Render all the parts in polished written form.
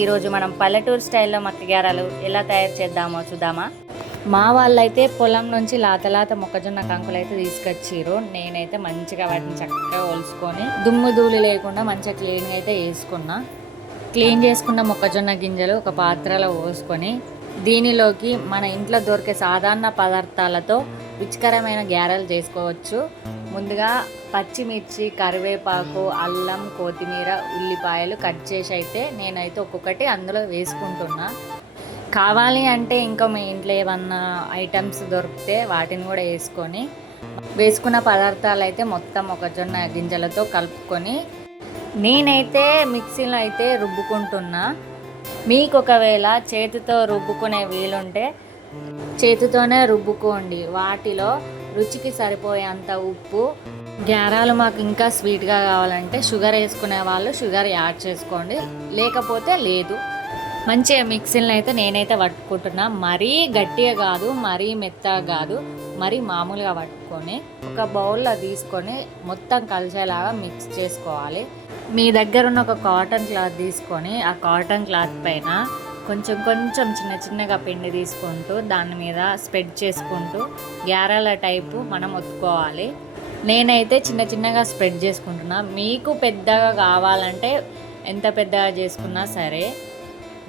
ఈరోజు మనం పల్లెటూరు స్టైల్లో మక్క గారెలు ఎలా తయారు చేద్దామో చూద్దామా. మా వాళ్ళైతే పొలం నుంచి లాత మొక్కజొన్న కంకులు అయితే తీసుకొచ్చిర్రు. నేనైతే మంచిగా వాటిని చక్కగా ఒలుసుకొని దుమ్ము ధూళి లేకుండా మంచిగా క్లీన్గా అయితే వేసుకున్నా. క్లీన్ చేసుకున్న మొక్కజొన్న గింజలు ఒక పాత్రలో పోసుకొని దీనిలోకి మన ఇంట్లో దొరికే సాధారణ పదార్థాలతో రుచికరమైన గారెలు చేసుకోవచ్చు. ముందుగా పచ్చిమిర్చి, కరివేపాకు, అల్లం, కొత్తిమీర, ఉల్లిపాయలు కట్ చేసి అయితే నేనైతే ఒక్కొక్కటి అందులో వేసుకుంటున్నా. కావాలి అంటే ఇంకా మీ ఇంట్లో ఏమన్నా ఐటమ్స్ దొరికితే వాటిని కూడా వేసుకున్న పదార్థాలు అయితే మొత్తం మొక్కజొన్న గింజలతో కలుపుకొని నేనైతే మిక్సీలో అయితే రుబ్బుకుంటున్నా. మీకు ఒకవేళ చేతితో రుబ్బుకునే వీలుంటే చేతితోనే రుబ్బుకోండి. వాటిలో రుచికి సరిపోయేంత ఉప్పు, గారెలు మాకు ఇంకా స్వీట్గా కావాలంటే షుగర్ వేసుకునే వాళ్ళు షుగర్ యాడ్ చేసుకోండి, లేకపోతే లేదు. మంచిగా మిక్సీలను అయితే నేనైతే పట్టుకుంటున్నా. మరీ గట్టిగా కాదు, మరీ మెత్తగా కాదు, మరీ మామూలుగా పట్టుకొని ఒక బౌల్లో తీసుకొని మొత్తం కలిసేలాగా మిక్స్ చేసుకోవాలి. మీ దగ్గర ఉన్న ఒక కాటన్ క్లాత్ తీసుకొని ఆ కాటన్ క్లాత్ పైన కొంచెం చిన్నగా పిండి తీసుకుంటూ దాని మీద స్ప్రెడ్ చేసుకుంటూ గారెల టైపు మనం ఒత్తుకోవాలి. నేనైతే చిన్నగా స్ప్రెడ్ చేసుకుంటున్నా. మీకు పెద్దగా కావాలంటే ఎంత పెద్దగా చేసుకున్నా సరే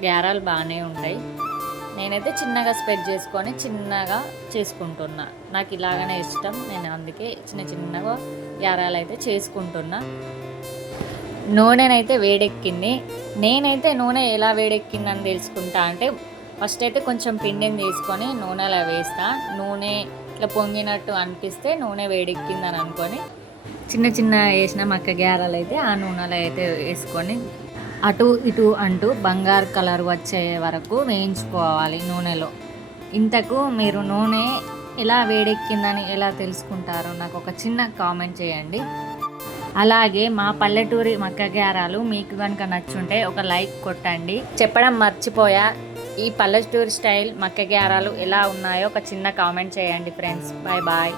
గారెలు బాగానే ఉంటాయి. నేనైతే చిన్నగా స్ప్రెడ్ చేసుకొని చిన్నగా చేసుకుంటున్నా. నాకు ఇలాగనే ఇష్టం. నేను అందుకే చిన్నగా గారెలు అయితే చేసుకుంటున్నా. నూనెనైతే వేడెక్కింది. నేనైతే నూనె ఎలా వేడెక్కిందని తెలుసుకుంటా అంటే ఫస్ట్ అయితే కొంచెం పిండిని తీసుకొని నూనెలో వేస్తా. నూనె ఇట్లా పొంగినట్టు అనిపిస్తే నూనె వేడెక్కిందని అనుకొని చిన్న వేసిన మక్క గారెలు అయితే ఆ నూనెలో అయితే వేసుకొని అటు ఇటు అంటూ బంగారు కలర్ వచ్చే వరకు వేయించుకోవాలి నూనెలో. ఇంతకు మీరు నూనె ఎలా వేడెక్కిందని ఎలా తెలుసుకుంటారో నాకు ఒక చిన్న కామెంట్ చేయండి. అలాగే మా పల్లెటూరి మక్క గారెలు మీకు కనుక నచ్చుంటే ఒక లైక్ కొట్టండి. చెప్పడం మర్చిపోయా, ఈ పల్లెటూరి స్టైల్ మక్క గారెలు ఎలా ఉన్నాయో ఒక చిన్న కామెంట్ చేయండి ఫ్రెండ్స్. బాయ్.